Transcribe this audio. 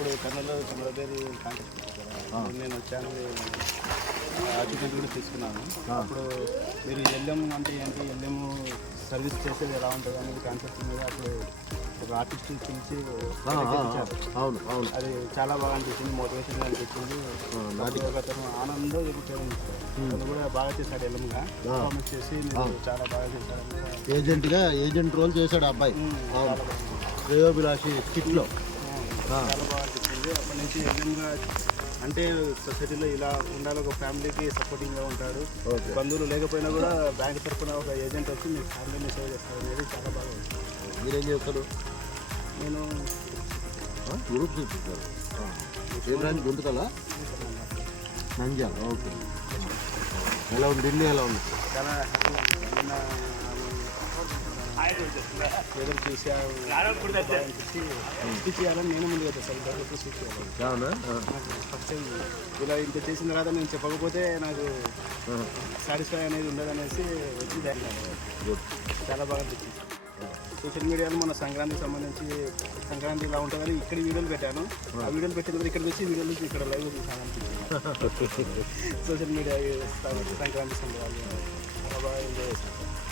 ఇప్పుడు కన్నడలో చంద్రబేరి కాంటాక్ట్ నేను ఛానల్ అసిస్టెంట్ కూడా తీసుకున్నాను. అప్పుడు మీరు ఎల్ఎం అంటే ఏంటి? ఎల్ఎం సర్వీస్ చేసేది ఎలా ఉంటుంది అనేది కాన్సెప్ట్ మీద అప్పుడు ఒక ఆర్టిస్ట్ పిలిచి. అవును అవును. అది చాలా బాగా అనిపించింది మోటివేషన్ అనిపించింది. అతను ఆనందం చెప్పారు అతను కూడా బాగా చేశాడు ఎల్ఎంగా పర్ఫార్మెన్స్ చేసి మీరు చాలా బాగా చేశారు ఏజెంట్గా ఏజెంట్ రోల్ చేశాడు అబ్బాయి. శ్రేయోభిలాషి స్కిట్లో చాలా బాగా అనిపించింది. అప్పటి నుంచి ఎల్ఎంగా అంటే సొసైటీలో ఇలా ఉండాలి ఒక ఫ్యామిలీకి సపోర్టింగ్గా ఉంటారు. బంధువులు లేకపోయినా కూడా బ్యాంక్ తరఫున ఒక ఏజెంట్ వచ్చి మీ ఫ్యామిలీని సేవ్ చేస్తారు అనేది చాలా బాగా ఉంది మీరేం చేస్తారు? నేను గ్రూప్ చూపిస్తారు ఏ బ్రాంచ్? గుంతకలా నంజాల ఓకే. ఎలా ఉంది? ఢిల్లీ ఎలా ఉంది? చాలా హ్యాపీగా ఉంది. నిన్న చూసాను చేయాలని నేను ఫస్ట్ టైం ఇలా ఇంత చేసిన తర్వాత నేను చెప్పకపోతే నాకు సాటిస్ఫై అనేది ఉండదు అనేసి వచ్చి చాలా బాగా అనిపించింది సోషల్ మీడియాలో మన సంక్రాంతికి సంబంధించి సంక్రాంతి ఇలా ఉంటుందని ఇక్కడ వీడియోలు పెట్టాను ఆ వీడియోలు పెట్టిన తర్వాత ఇక్కడికి వచ్చి వీడియోలు చూసి ఇక్కడ లైవ్ చూసాను అనిపించింది సోషల్ మీడియా సంక్రాంతి సంబరాలు చాలా బాగా ఎంజాయ్ చేశాను